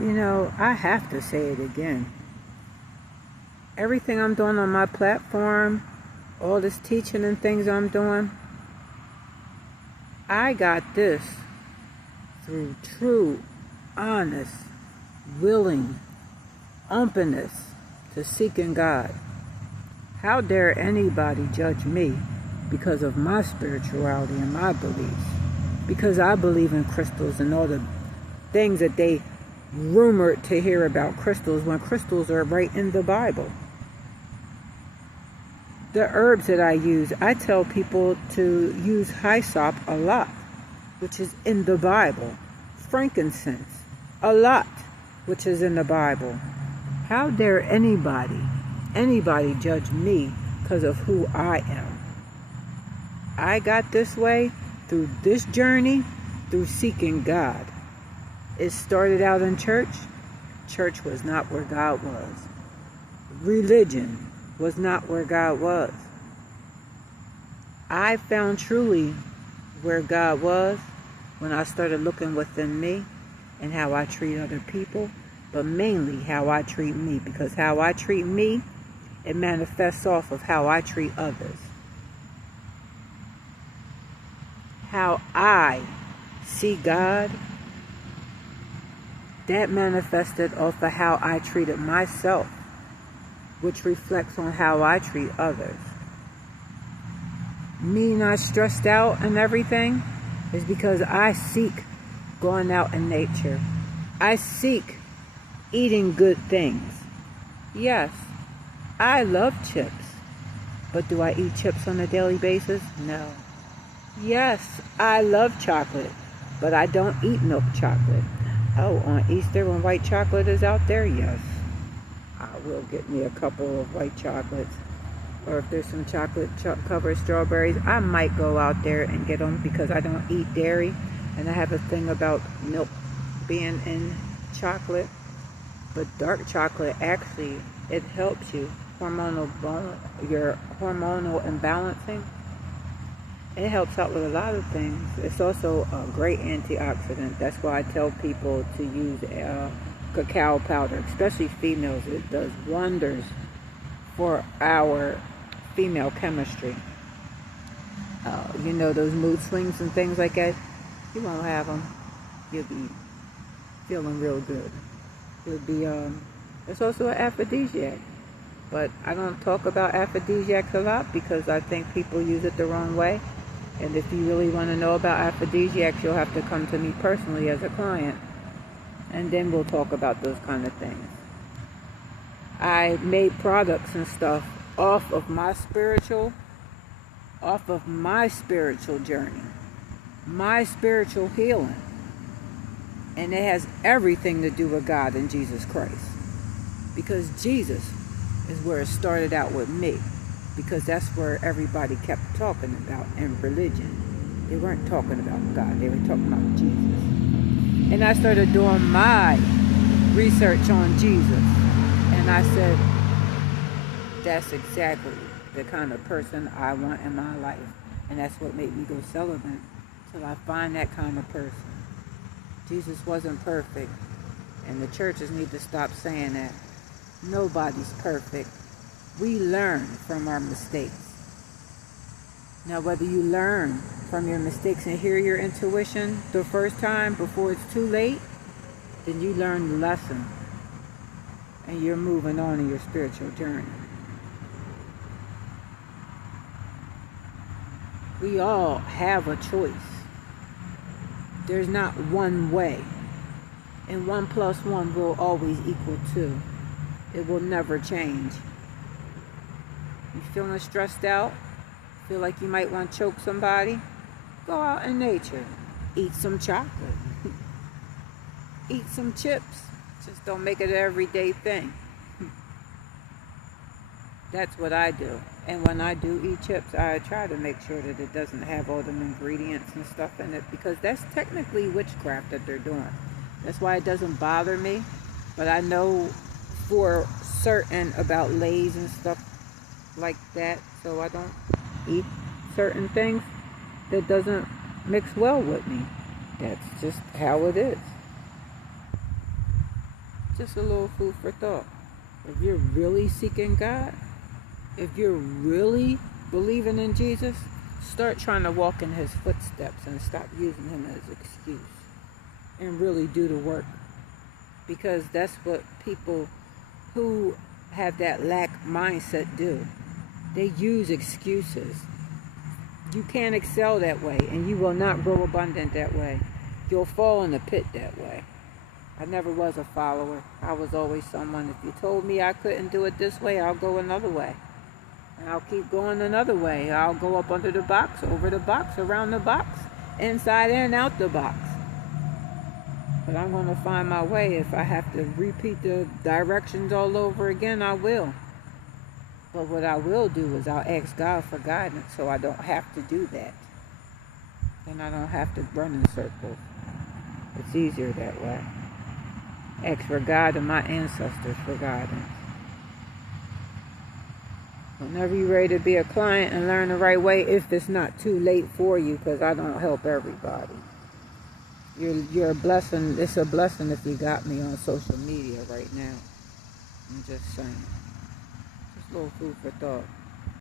You know, I have to say it again. Everything I'm doing on my platform, all this teaching and things I'm doing, I got this through true, honest, willing openness to seeking God. How dare anybody judge me because of my spirituality and my beliefs? Because I believe in crystals and all the things that they rumored to hear about crystals when crystals are right in the Bible. The herbs that I use, I tell people to use hyssop a lot, which is in the Bible. Frankincense, a lot, which is in the Bible. How dare anybody judge me because of who I am? I got this way through this journey, through seeking God. It started out in church. Church was not where God was. Religion was not where God was. I found truly where God was when I started looking within me and how I treat other people, but mainly how I treat me, because how I treat me, it manifests off of how I treat others. How I see God, that manifested off of how I treated myself, which reflects on how I treat others. Me not stressed out and everything is because I seek going out in nature. I seek eating good things. Yes, I love chips, but do I eat chips on a daily basis? No. Yes, I love chocolate, but I don't eat milk chocolate. Oh, on Easter when white chocolate is out there, yes, I will get me a couple of white chocolates. Or if there's some chocolate covered strawberries, I might go out there and get them because I don't eat dairy. And I have a thing about milk being in chocolate. But dark chocolate, actually, it helps you. Your hormonal imbalancing. It helps out with a lot of things. It's also a great antioxidant. That's why I tell people to use cacao powder, especially females. It does wonders for our female chemistry. You know, those mood swings and things like that, you won't have them. You'll be feeling real good. It'll be it's also an aphrodisiac, but I don't talk about aphrodisiacs a lot because I think people use it the wrong way. And if you really want to know about aphrodisiacs, you'll have to come to me personally as a client, and then we'll talk about those kind of things. I made products and stuff off of my spiritual journey, my spiritual healing. And it has everything to do with God and Jesus Christ. Because Jesus is where it started out with me. Because that's where everybody kept talking about in religion. They weren't talking about God, they were talking about Jesus. And I started doing my research on Jesus. And I said, that's exactly the kind of person I want in my life. And that's what made me go celibate, till I find that kind of person. Jesus wasn't perfect. And the churches need to stop saying that. Nobody's perfect. We learn from our mistakes. Now, whether you learn from your mistakes and hear your intuition the first time before it's too late, then you learn the lesson. And you're moving on in your spiritual journey. We all have a choice. There's not one way. And 1 + 1 will always equal 2. It will never change. You feeling stressed out? Feel like you might want to choke somebody? Go out in nature. Eat some chocolate. Eat some chips. Just don't make it an everyday thing. That's what I do. And when I do eat chips, I try to make sure that it doesn't have all them ingredients and stuff in it, because that's technically witchcraft that they're doing. That's why it doesn't bother me. But I know for certain about Lay's and stuff like that, so I don't eat certain things that doesn't mix well with me. That's just how it is. Just a little food for thought. If you're really seeking God, if you're really believing in Jesus, start trying to walk in his footsteps and stop using him as an excuse. And really do the work. Because that's what people who have that lack mindset do. They use excuses. You can't excel that way, and you will not grow abundant that way. You'll fall in the pit that way. I never was a follower. I was always someone, if you told me I couldn't do it this way, I'll go another way. And I'll keep going another way. I'll go up under the box, over the box, around the box, inside and out the box. But I'm going to find my way. If I have to repeat the directions all over again, I will. But what I will do is I'll ask God for guidance so I don't have to do that. And I don't have to run in circles. It's easier that way. Ask for God and my ancestors for guidance. Whenever you're ready to be a client and learn the right way, if it's not too late for you, because I don't help everybody. You're a blessing. It's a blessing if you got me on social media right now. I'm just saying. Just a little food for thought.